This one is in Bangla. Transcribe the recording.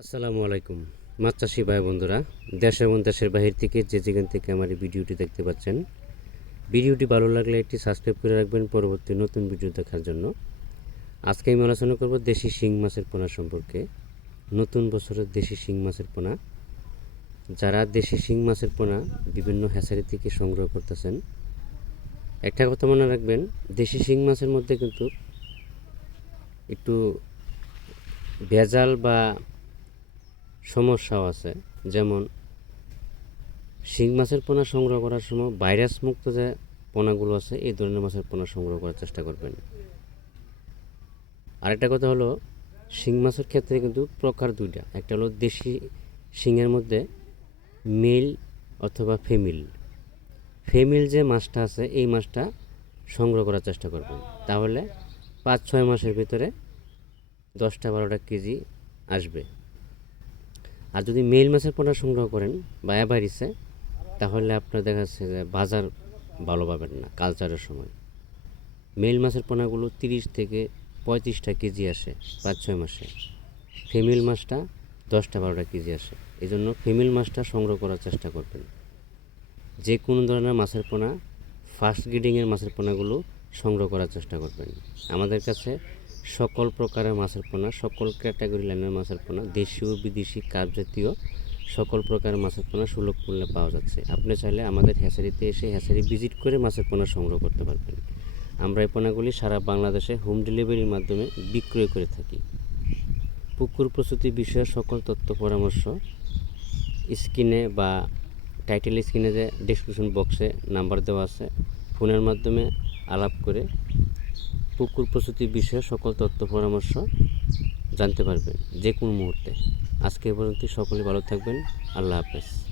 আসসালামু আলাইকুম। মাছ চাষি ভাই বন্ধুরা, দেশ এবং দেশের বাহির থেকে যে যেখান থেকে আমার এই ভিডিওটি দেখতে পাচ্ছেন, ভিডিওটি ভালো লাগলে একটি সাবস্ক্রাইব করে রাখবেন পরবর্তী নতুন ভিডিও দেখার জন্য। আজকে আমি আলোচনা করব দেশি শিং মাছের পোনা সম্পর্কে। নতুন বছরের দেশি শিং মাছের পোনা। যারা দেশি শিং মাছের পোনা বিভিন্ন হ্যাচারি থেকে সংগ্রহ করতেছেন, একটা কথা মনে রাখবেন, দেশি শিং মাছের মধ্যে কিন্তু একটু ভেজাল বা সমস্যাও আছে। যেমন, শিং মাছের পোনা সংগ্রহ করার সময় ভাইরাস মুক্ত যে পোনাগুলো আছে, এই ধরনের মাছের পোনা সংগ্রহ করার চেষ্টা করবেন। আরেকটা কথা হলো, শিং মাছের ক্ষেত্রে কিন্তু প্রকার দুইটা। একটা হলো দেশি শিঙের মধ্যে মেল অথবা ফিমেল। ফিমেল যে মাছটা আছে, এই মাছটা সংগ্রহ করার চেষ্টা করবেন। তাহলে পাঁচ ছয় মাসের ভিতরে দশটা বারোটা কেজি আসবে। আর যদি মেল মাছের পোনা সংগ্রহ করেন বা অ্যাভারিসে তাহলে আপনার দেখা যাচ্ছে যে বাজার ভালো পাবেন না কালচারের সময়। মেল মাছের পোনাগুলো তিরিশ থেকে পঁয়ত্রিশটা কেজি আসে পাঁচ ছয় মাসে। ফিমেল মাছটা দশটা বারোটা কেজি আসে। এই জন্য ফিমেল মাছটা সংগ্রহ করার চেষ্টা করবেন। যে কোনো ধরনের মাছের পোনা ফার্স্ট গ্রেডিংয়ের মাছের পোনাগুলো সংগ্রহ করার চেষ্টা করবেন। আমাদের কাছে সকল প্রকারের মাছের পোনা, সকল ক্যাটাগরি লাইনের মাছের পোনা দেশীয় বিদেশি কাপ জাতীয় সকল প্রকারের মাছের পোনা সুলভ মূল্যে পাওয়া যাচ্ছে। আপনি চাইলে আমাদের হ্যাচারিতে এসে হ্যাচারি ভিজিট করে মাছের পোনা সংগ্রহ করতে পারবেন। আমরা এই পোনাগুলি সারা বাংলাদেশে হোম ডেলিভারির মাধ্যমে বিক্রয় করে থাকি। পুকুর প্রস্তুতি বিষয়ে সকল তথ্য পরামর্শ স্ক্রিনে বা টাইটেল স্ক্রিনে যে ডিসক্রিপশন বক্সে নাম্বার দেওয়া আছে, ফোনের মাধ্যমে আলাপ করে পুকুর প্রস্তুতি বিষয়ে সকল তথ্য পরামর্শ জানতে পারবেন যে কোনো মুহূর্তে। আজকে পর্যন্ত সকলে ভালো থাকবেন। আল্লাহ হাফেজ।